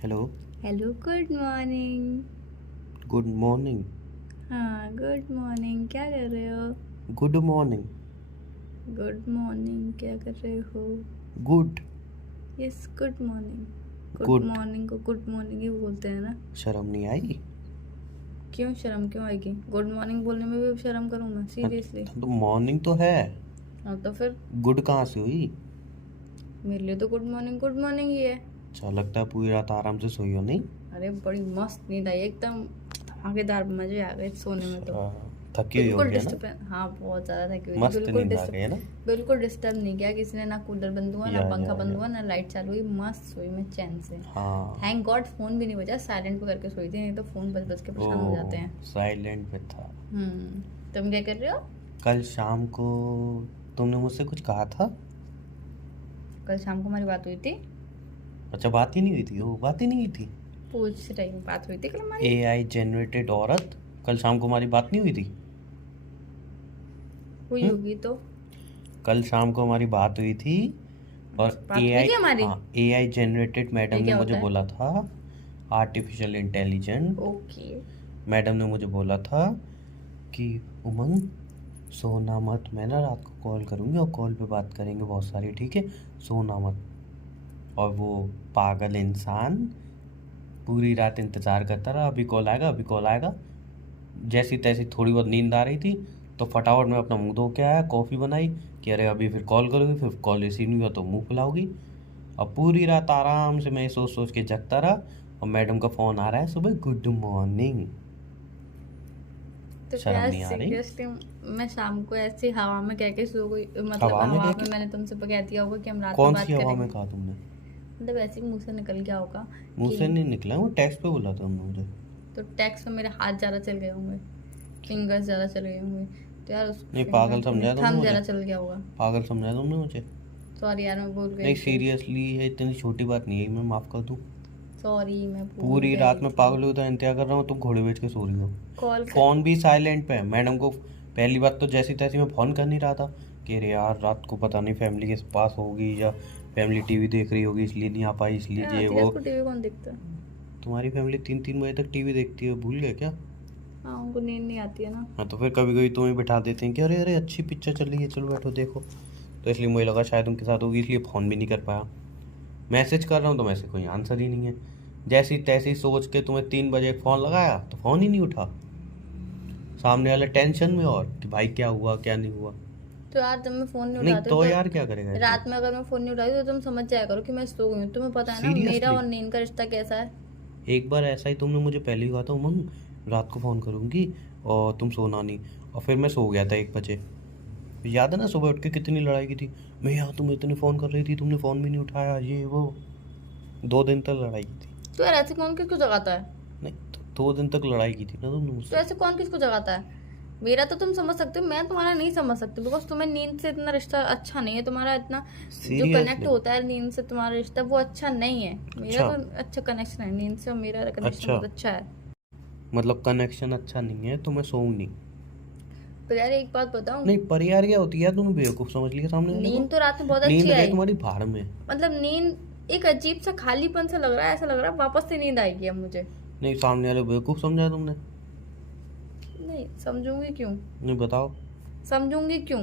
Hello. Hello, good morning. Good morning. हाँ, good morning. क्या कर रहे हो? Good morning. गुड मॉर्निंग क्या कर रहे हो? Good. Yes, good morning. Good good. Morning को गुड मॉर्निंग ही बोलते हैं ना। शर्म नहीं आई? क्यों शर्म क्यों आएगी? गुड मॉर्निंग बोलने में भी शर्म करूँ मैं? सीरियसली? तो मॉर्निंग तो है। हाँ तो फिर गुड कहाँ से हुई? मेरे लिए तो गुड मॉर्निंग ही है। अच्छा, लगता है पूरी रात आराम से सोई हो नहीं? अरे बड़ी मस्त नींद आई एकदम। धमाकेदार मजे आ गए सोने में तो। अच्छा, थकी हुई बिल्कुल होगी है ना? डिस्टर्ब। हाँ, बहुत ज़्यादा थकी हुई थी। मस्त नींद आ गई है ना? बिल्कुल डिस्टर्ब नहीं किया किसी ने। ना कूलर बंद हुआ, ना पंखा बंद हुआ, ना लाइट चालू हुई। मस्त सोई मैं चैन से। हाँ। थैंक गॉड फोन भी नहीं बजा। साइलेंट पे करके सोई थी, नहीं तो फोन बज बज के ओ, परेशान हो जाते हैं। साइलेंट पे था। तुम क्या कर रहे हो? कल शाम को तुमने मुझसे कुछ कहा था। कल शाम को हमारी बात हुई थी। अच्छा, बात ही नहीं हुई थी? वो बात ही नहीं हुई थी? पूछ रही हूँ, बात हुई थी कल हमारी। AI जनरेटेड औरत, कल शाम को हमारी बात नहीं हुई थी? हुई हम्म? होगी तो। कल शाम को हमारी बात हुई थी। और बात हुई AI, थी हमारी। हाँ, AI जनरेटेड ये मैडम ने क्या मुझे होता है? बोला था। Artificial intelligent okay. मैडम ने मुझे बोला था कि उमंग, सोना मत, मैं ना रात को कॉल करूँगी और कॉल पे बात करेंगे बहुत सारी, ठीक है? सोना मत। और वो पागल इंसान पूरी रात इंतज़ार करता रहा, अभी कॉल आएगा, अभी कॉल आएगा। जैसी तैसी थोड़ी बहुत नींद आ रही थी तो फटाफट मैं अपना मुंह धो के आया, कॉफ़ी बनाई कि अरे अभी फिर कॉल करोगी, फिर कॉल रिसीव नहीं हुआ तो मुंह फुलाओगी। अब पूरी रात आराम से मैं सोच सोच के जगता रहा और मैडम का फ़ोन आ रहा है सुबह, गुड मॉर्निंग। तो शर्म क्या नहीं आ रही? सीरियसली? मैं शाम को ऐसी हवा में कह के सो गई? मतलब हवा में हवा कह में के? मैंने तुमसे कह दिया होगा कि हम रात में कौन सी बात हवा में करेंगे। कहा तुमने? मतलब ऐसे ही मुंह से निकल गया होगा मुंह कि। से नहीं निकला, वो टेक्स्ट पे बोला था तुमने मुझे। तो टैक्स में मेरे हाथ ज़्यादा चल गए होंगे। फिंगर्स ज़्यादा चल गए होंगे। तो यार उस नहीं, पागल फिंगर समझा तुमने थंब मुझे? ज़्यादा चल गया होगा। पागल समझा तुमने मुझे? सॉरी यार, मैं भूल नहीं, गई थी। सीरियसली ये इतनी छोटी बात नहीं है, मैं माफ़ कर दूँ? सॉरी, मैं भूल पूरी गई रात में थी। पागल होता इंतजार कर रहा हूँ, तुम घोड़े बेच के सो रही हो। कॉल कर। फ़ोन भी साइलेंट पे है मैडम को। पहली बात तो जैसी तैसी मैं फ़ोन कर नहीं रहा था कि अरे यार रात को पता नहीं फैमिली के पास होगी या फैमिली टीवी देख रही होगी इसलिए नहीं आ पाई, इसलिए क्या ये आती है वो। इसको? टीवी कौन देखता है? तुम्हारी फैमिली 3-3 बजे तक टीवी देखती है, भूल गए क्या? हाँ, उनको नींद नहीं आती है ना। हाँ, तो फिर कभी कभी तुम्हें बिठा देते हैं कि अरे अरे अच्छी पिक्चर चल रही है, चलो बैठो देखो। तो इसलिए मुझे लगा शायद उनके साथ होगी, इसलिए फ़ोन भी नहीं कर पाया। मैसेज कर रहा हूँ तो मैसेज कोई आंसर ही नहीं है। जैसी तैसी सोच के तुम्हें 3 बजे फ़ोन लगाया तो फ़ोन ही नहीं उठा। सामने वाले टेंशन में और कि भाई क्या हुआ क्या नहीं हुआ। तो यार जब मैं फ़ोन नहीं नहीं उठाती हूँ तो यार क्या करेगा तो ऐसे? रात में अगर मैं फ़ोन नहीं उठाती तो तुम समझ जाया करो कि मैं सो गई हूँ। तुम्हें पता है ना मेरा सीरियसली? और नींद का रिश्ता कैसा है। एक बार ऐसा ही तुमने मुझे पहले ही कहा था, उमंग रात को फ़ोन करूँगी और तुम सोना नहीं। और फिर मैं सो गया था 1 बजे। याद है ना सुबह उठ के कितनी लड़ाई की थी? मैं यहाँ तुम इतने फ़ोन कर रही थी, तुमने फ़ोन भी नहीं उठाया, ये वो। 2 दिन तक लड़ाई की थी। तो यार ऐसे कौन किसको जगाता है? नहीं तो 2 दिन तक लड़ाई की थी ना तुमने तो मुझसे। ऐसे कौन किसको जगाता है? मेरा तो तुम समझ सकते हो, मैं तुम्हारा नहीं समझ सकती। बिकॉज तुम्हें नींद से इतना रिश्ता अच्छा नहीं है तुम्हारा। इतना जो कनेक्ट सीरियसली? होता है नींद से तुम्हारा रिश्ता, वो अच्छा नहीं है। मेरा अच्छा। तो अच्छा कनेक्शन है नींद से, और मेरा कनेक्शन अच्छा, बहुत अच्छा है। मतलब कनेक्शन अच्छा नहीं है तो मैं सोऊं नहीं? पर यार एक बात बताऊं। नहीं पर यार क्या होती है यार, तूने बेवकूफ़ समझ लिया सामने वाले को। नींद तो रात में बहुत अच्छी नींद गई आई। तुम्हारी भाड़ में। मतलब नींद एक अजीब सा खालीपन सा लग रहा है। ऐसा लग रहा है वापस से नींद आएगी अब मुझे। नहीं, सामने वाले को बेवकूफ़ समझा तुमने? नहीं समझूंगी क्यों? नहीं बताओ। समझूंगी क्यों?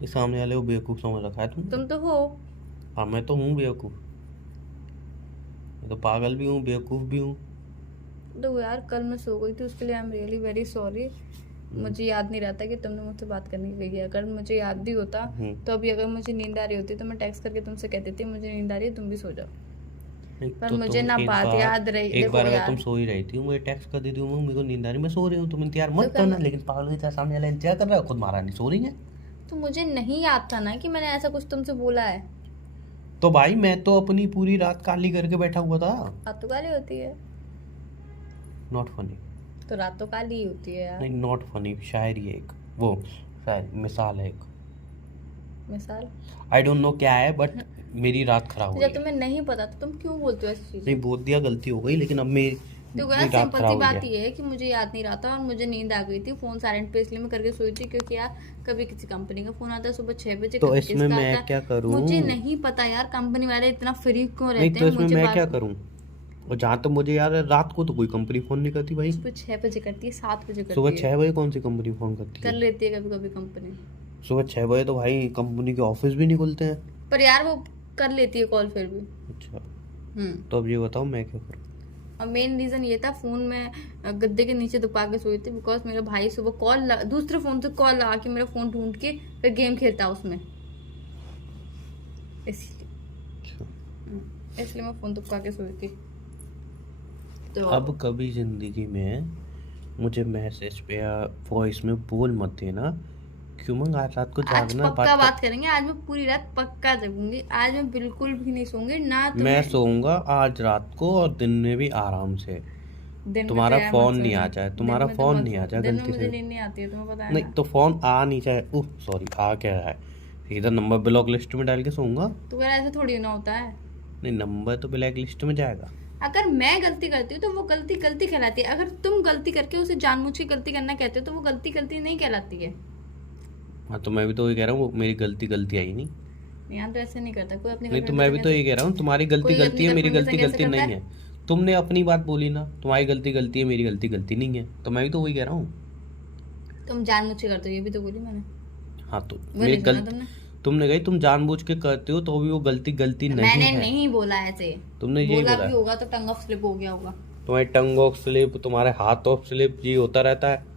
ये सामने वाले को बेवकूफ़ समझ रखा है तुमने? तुम तो हो। हाँ, मैं तो हूँ बेवकूफ़। मैं तो पागल भी हूँ, बेवकूफ़ भी हूँ। तो यार कल मैं सो गई थी, उसके लिए I am really very sorry. मुझे याद नहीं रहता कि तुमने मुझसे बात करने के लिए। अगर मुझे याद भी होता तो अभी अगर मुझे नींद आ रही होती तो मैं टेक्स्ट करके तुमसे कहती थी मुझे नींद आ रही है, तुम भी सो जाओ। नहीं पर तो मुझे तुम ना एक बात बार, याद रही। एक देखो बार अगर तुम यार, सो ही रही थी, मुझे टेक्स्ट कर देती हूँ, मेरे को नींद आ रही, मैं सो रही हूँ, तुम इंतजार तो मत क्या करना, लेकिन पागल की तरह सामने वाला इंतजार कर रहा है, खुद महारानी सो रही है। तो मुझे नहीं याद था ना कि मैंने ऐसा कुछ तुमसे बोला है। तो भाई मैं तो अपनी पूरी रात काली करके बैठा हुआ था। रात तो काली होती है। Not funny. तो रात तो काली ही होती है यार। नहीं, नॉट फनी, शायरी है एक, वो शायरी मिसाल है एक। मिसाल? आई डोंट नो क्या है बट मेरी रात खराब तो हुई जब है। तुम्हें नहीं पता तो तुम क्यों बोलते हो ऐसी नहीं चीजें? बोल दिया, गलती हो गई, लेकिन अब मेरी तो मेरी यार रात सिंपल सी खराब हुई बात है। ये है कि मुझे याद नहीं रहा था और मुझे नींद आ गई थी। फोन साइलेंट पे इसलिए मैं करके सोई थी क्योंकि यार कभी किसी कंपनी का फोन आता है सुबह 6 बजे, तो कभी इसमें किसका मैं आता क्या है। करूं? मुझे नहीं पता यार, कंपनी वाले इतना फ्री क्यों नहीं रहते तो हैं इसमें मुझे मैं बार। क्या करूं? और जहाँ तक मुझे याद है रात को तो कोई कंपनी फ़ोन नहीं करती भाई। सुबह 6 बजे करती है, 7 बजे करती सुबह है। 6 बजे कौन सी कंपनी फ़ोन करती कर है? लेती है कभी कभी कंपनी। सुबह 6 बजे तो भाई कंपनी के ऑफिस भी नहीं खुलते हैं। पर यार वो कर लेती है कॉल फिर भी। अच्छा, हम्म। तो अब ये बताओ मैं क्या करूँ? और मेन रीजन ये था, फोन में गद्दे के नीचे दबा के सोई थी, बिकॉज मेरा भाई सुबह दूसरे फोन से कॉल लगा के मेरा फोन ढूंढ के फिर गेम खेलता उसमें, इसलिए इसलिए मैं फोन दबा के सोई थी। तो अब कभी ज़िंदगी में मुझे मैसेज पे या वॉइस में बोल मत देना, क्यों मैं आज रात को आज जागना पक्का बात करेंगे, आज मैं पूरी रात पक्का जगूंगी, आज मैं बिल्कुल भी नहीं सोऊंगी ना। मैं सोऊंगा आज रात को और दिन में भी आराम से। दिन में तुम्हारा तो यार फोन मत नहीं सोना। आ जाए, दिन तुम्हारा में तो फोन मत नहीं आ सो। जाए दिन में गलती मुझे से। नींद नहीं आती है, तुम्हें पता है नहीं ना। तो फोन आ नहीं जाए, सॉरी, आ क्या रहा है, सीधा नंबर ब्लॉक लिस्ट में डाल के सोऊंगा। तो यार ऐसे थोड़ी ना होता है। नहीं, नंबर तो ब्लैक लिस्ट में जाएगा। अगर मैं गलती करती हूँ तो वो गलती गलती कहलाती है, अगर तुम गलती करके उसे जानबूझ के गलती करना कहते हो तो वो गलती गलती नहीं कहलाती है। हाँ तो मैं भी तो वही कह रहा हूँ, मेरी गलती आई नहीं। यहाँ तो ऐसे नहीं करता कोई अपनी नहीं तो girlfriend मैं के भी साथ तो ये कह रहा हूँ, तुम्हारी कोई गलती अपनी है, मेरी girlfriend के साथ गलती कैसे नहीं करता है। तुमने अपनी बात बोली ना, तुम्हारी गलती है, मेरी गलती नहीं है, तो मैं भी तो वही कह रहा हूँ। तुम जानबूझ के करते हो, ये भी तो बोली मैंने। हाँ तो वो मेरी नहीं सुना गलती, तुमने। तुमने कही तुम जानबूझ के करते हो तो भी वो गलती नहीं मैंने है। नहीं बोला ऐसे। तुमने यही बोला बोला भी होगा तो टंग ऑफ स्लिप हो गया होगा। तुम्हारी टंग ऑफ स्लिप, तुम्हारे हाथ ऑफ स्लिप, ये होता रहता है।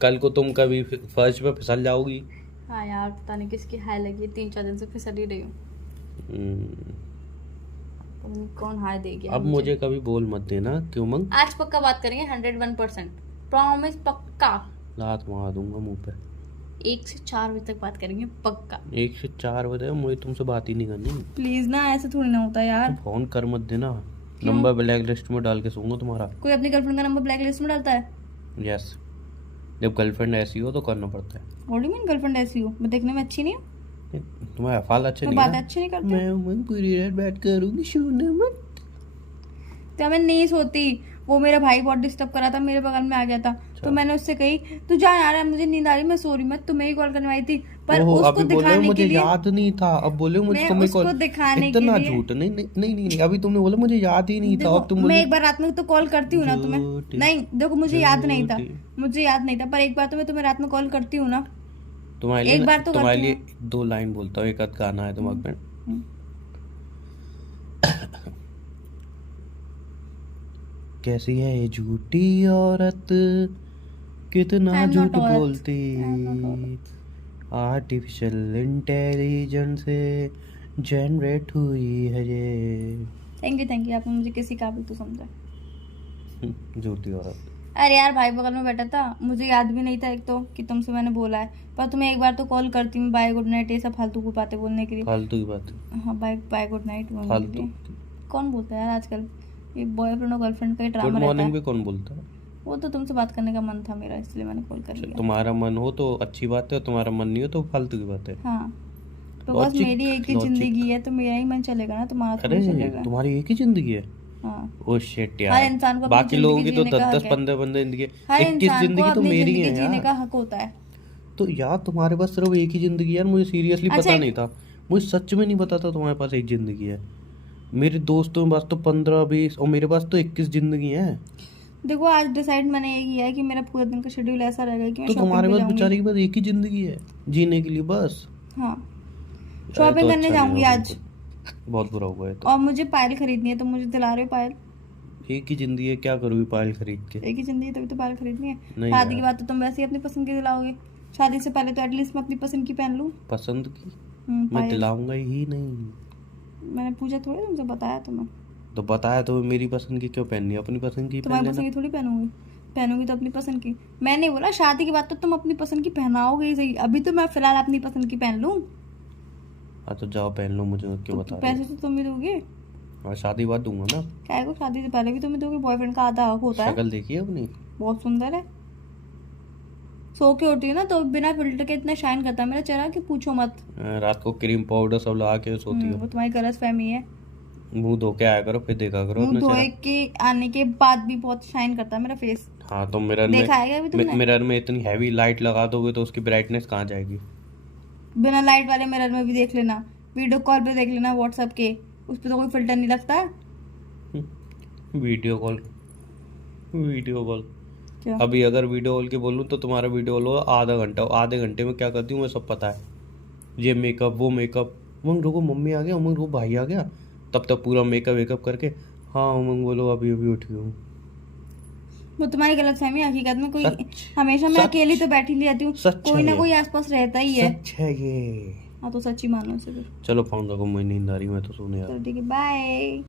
कल को तुम कभी फर्श पे फिसल जाओगी। हाँ यार, पता नहीं किसकी हाय लगी, 3-4 दिन से फिसल ही रही हूँ। पता नहीं कौन हाय दे गया अब मुझे कभी बोल मत देना क्यों मंग। आज पक्का बात करेंगे 101%, प्रॉमिस, पक्का। लात मार दूंगा मुंह पे। 1 से 4 बजे तक बात करेंगे पक्का। 1 से 4 बजे मुझे तुमसे बात ही नहीं करनी। प्लीज ना, ऐसे थोड़ी ना होता यार। तुम फोन कर मत देना, क्यों? नंबर ब्लैक लिस्ट में डाल के सूंगा तुम्हारा। कोई अपनी गर्लफ्रेंड का नंबर ब्लैक लिस्ट में डालता है? यस, जब गर्लफ्रेंड ऐसी हो तो करना पड़ता है। What do you mean girlfriend ऐसी हो? मैं देखने में अच्छी नहीं हूँ? तुम्हारा अफाल अच्छे मैं नहीं है बातें ना? अच्छी नहीं करती? मैं उमंग पूरी रात बात करूंगी, सोना मत। तो मैं नहीं सोती, वो मेरा भाई बहुत डिस्टर्ब कर रहा था, मेरे बगल में आ गया था, तो मैंने उससे कही तू जा यार, मुझे नींद आ रही, मैं सो रही, मैं तुम्हें ही कॉल करवाई थी, पर ओहो, उसको अभी बोले दिखाने मुझे के लिए, याद नहीं था, अब बोले मुझे मैं तुम्हें उसको कॉल, दिखाने के इतना लिए, झूठ। नहीं, अभी तुमने बोला मुझे याद ही नहीं था, अब तुम मैं बोले एक बार रात में तो कॉल करती हूँ ना तुम्हें। झूठी, नहीं देखो, मुझे याद नहीं था, झूठी। मुझे याद नहीं था, पर एक बार तो मैं तुम्हें रात में कॉल करती हूँ ना। तुम्हारे लिए एक बार तो तुम्हारे करती लिए 2 लाइन बोलता हूँ, एक आध गाना है दिमाग में। कैसी है ये झूठी औरत, कितना I am not झूठ औरत। बोलती, I am not औरत। आर्टिफिशियल इंटेलिजेंस से जनरेट हुई है ये। थैंक यू, आपने मुझे किसी काबिल तो समझा। झूठी औरत। अरे यार, भाई बगल में बैठा था, मुझे याद भी नहीं था एक तो कि तुमसे मैंने बोला है, पर तुम्हें एक बार तो कॉल करती हूँ, बाय गुड नाइट, ये सब फालतू की बातें बोलने के लिए। फालतू की बात है। हाँ, बाय बाय गुड नाइट बोलने के फालतू। लिए। कौन बोलता है यार आजकल, ये बॉयफ्रेंड और गर्लफ्रेंड का ही गुड ड्रामा रहता मॉर्निंग है। भी कौन बोलता है? वो तो तुमसे बात करने का मन था मेरा, इसलिए मैंने कॉल कर लिया। तुम्हारा मन हो तो अच्छी बात है, और तुम्हारा मन नहीं हो तो फालतू की बात है। हाँ, तो बस लॉजिक, मेरी एक ही लॉजिक। जिंदगी है, तो मेरा ही मन चलेगा ना, तुम्हारा अरे थोड़ी चलेगा। तुम्हारी एक ही जिंदगी है? हाँ, ओ शिट हर यार, इंसान को अपनी बाकी लोगों की जिंदगी तो जीने का 10 हक है। 15 15 जिंदगी, हर 21 इंसान को जिंदगी तो अपनी मेरी जिंदगी है जीने का यार। हक होता है। तो यार तुम्हारे पास सिर्फ एक ही जिंदगी है यार, मुझे सीरियसली अच्छा, पता नहीं था, मुझे सच में नहीं पता था तुम्हारे पास एक जिंदगी है। मेरे दोस्तों के पास तो 15 20 और मेरे पास तो 21 जिंदगी है। देखो, आज डिसाइड मैंने ये किया है कि मेरा पूरे दिन का शेड्यूल ऐसा रहेगा कि मैं तो शॉपिंग तुम्हारे पे पास जाऊंगी। बेचारे के पास एक ही जिंदगी है जीने के लिए बस। हाँ, यार, शॉपिंग तो करने अच्छा जाऊंगी नहीं हुआ आज, बिल्कुल। बहुत बुरा हुआ है तो। और मुझे पायल खरीदनी है, तो मुझे दिला रहे हो पायल? एक ही जिंदगी है, क्या करोगी पायल खरीद के? एक ही जिंदगी है, तभी तो पायल खरीदनी है। नहीं शादी यार। की बात तो तुम वैसे ही अपनी पसंद की दिलाओगे, शादी से पहले तो एटलीस्ट मैं अपनी पसंद की पहन लूं। पसंद की मैं पायल। दिलाऊंगा ही नहीं। मैंने पूछा थोड़ी, तुमसे बताया तुम्हें। तो बताया तो मेरी पसंद की क्यों पहननी है, अपनी पसंद की पहन तुम्हारी लेना। पसंद की थोड़ी पहनूंगी तो अपनी पसंद की। मैं नहीं बोला शादी की बात तो तुम अपनी पसंद की पहनाओगे ही सही, अभी तो मैं फिलहाल अपनी पसंद की पहन लूं। हाँ तो जाओ पहन लो, मुझे क्यों बता रहे पैसे तो तुम ही दोगे। हो? और शादी बाद दूंगा ना। क्या है, शादी से पहले भी तुम्हें दोगे, बॉयफ्रेंड का आधा हक होता है। शक्ल देखिए अपनी, बहुत सुंदर है। सो के उठी है ना तो बिना फिल्टर के इतना शाइन करता है मेरा चेहरा कि पूछो मत। रात को क्रीम पाउडर सब लगा के सोती वो हो। तुम्हारी गलत फहमी है। मुंह धो के आया करो, फिर देखा करो मुंह अपना धोए चेहरा। के आने के बाद भी बहुत शाइन करता है मेरा फेस। हाँ तो मिरर देखा है क्या अभी तुमने? में मिरर में इतनी हैवी लाइट लगा दोगे तो उसकी ब्राइटनेस कहाँ जाएगी? बिना लाइट वाले मिरर में भी देख लेना, वीडियो कॉल पे देख लेना, व्हाट्सएप के, उस पर तो कोई फिल्टर नहीं लगता है। Video call, video call. क्या? अभी अगर वीडियो कॉल के बोलूँ तो तुम्हारा वीडियो कॉल होगा आधा घंटा, आधे घंटे में क्या करती हूँ मैं सब पता है। ये मेकअप, वो मेकअप। उमंग रुको मम्मी आ गया, उमंग रुको भाई आ गया। तब तक पूरा मेकअप वेकअप करके, हाँ उमंग बोलो अभी अभी उठी हूँ। वो तुम्हारी गलतफहमी है, हकीकत में कोई सच, हमेशा मैं सच, अकेली तो बैठी नहीं रहती हूँ, सच कोई है ना ये, कोई आसपास रहता ही है। सच है ये। हाँ तो सच्ची मानो उसे फिर। चलो फोन रखो, मुझे नींद आ रही है, मैं तो सोने जा रहा हूँ। चलो ठीक है, बाय।